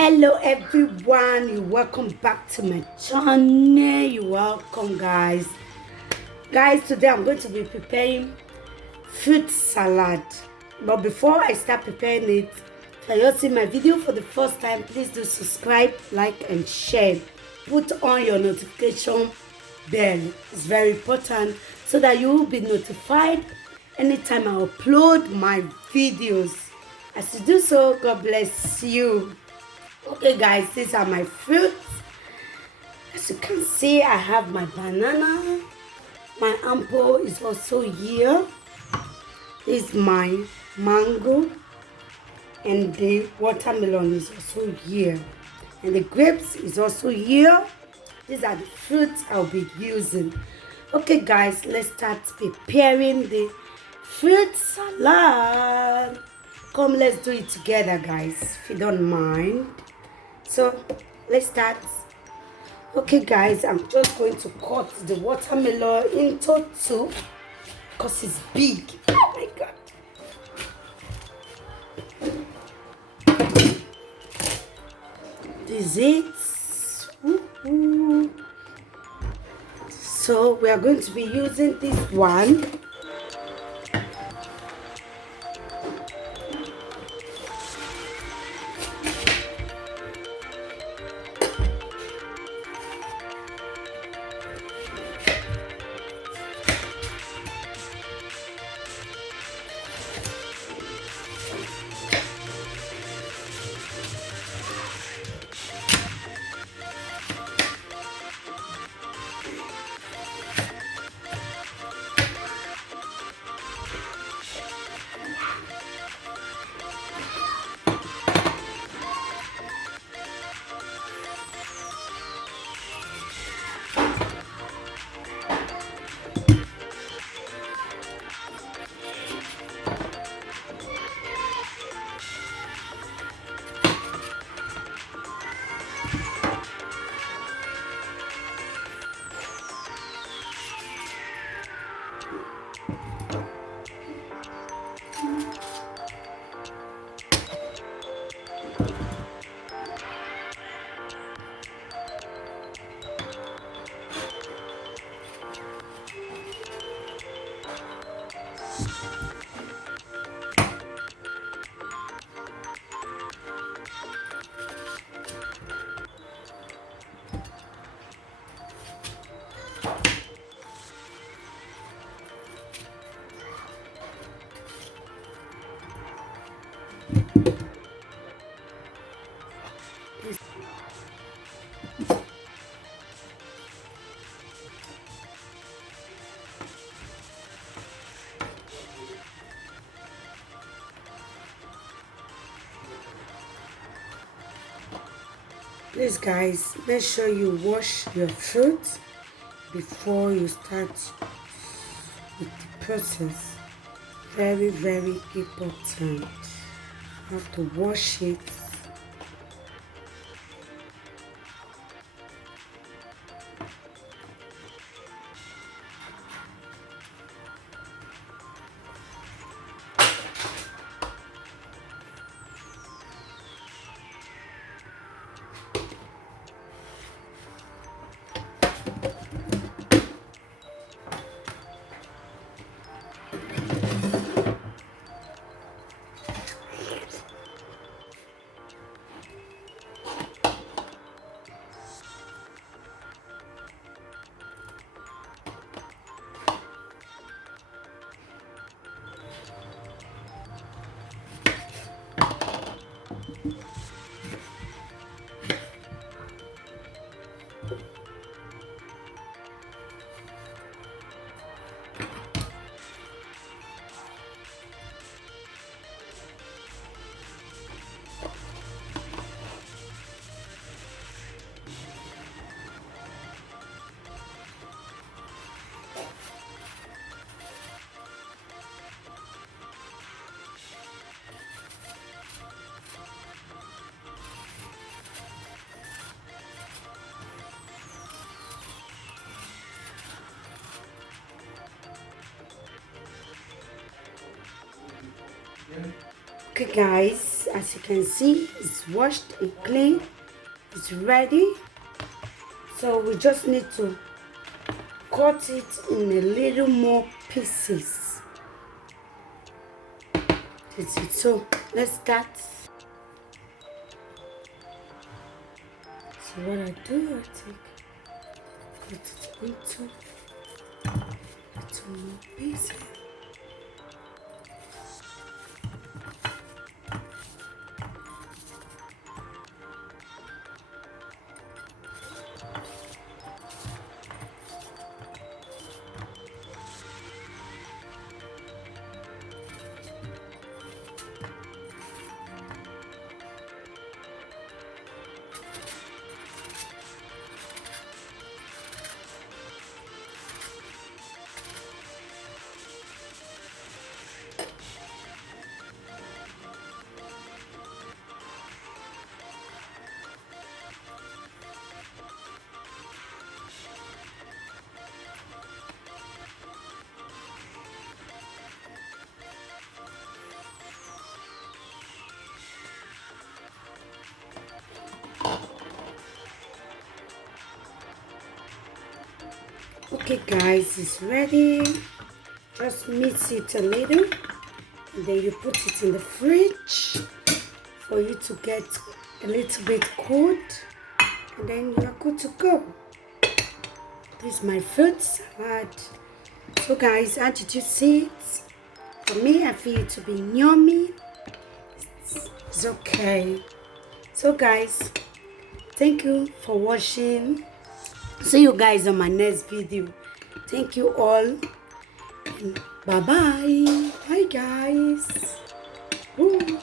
Hello everyone, you welcome back to my channel. You welcome guys. Today I'm going to be preparing fruit salad, but before I start preparing it, if you're see my video for the first time, please do subscribe, like and share. Put on your notification bell. It's very important so that you will be notified anytime I upload my videos. As you do so, God bless you. Okay guys, these are my fruits. As you can see, I have my banana. My apple is also here. This is my mango. And the watermelon is also here. And the grapes is also here. These are the fruits I'll be using. Okay guys, let's start preparing the fruit salad. Come, let's do it together guys, if you don't mind. So let's start. Okay guys, I'm just going to cut the watermelon into two because it's big. Oh my god. This is it. So we are going to be using this one. Please guys, make sure you wash your fruit before you start with the process. Very, very important. You have to wash it. Okay guys, as you can see, it's washed and clean. It's ready. So we just need to cut it in a little more pieces. That's it. So let's start. So what I do, I put it into more pieces. Okay guys, it's ready. Just mix it a little and then you put it in the fridge for you to get a little bit cold, and then you are good to go. This is my fruit salad. So guys, how did you see it? For me, I feel it to be yummy. It's okay. So guys, thank you for watching. See you guys on my next video. Thank you all. Bye bye. Bye guys. Ooh.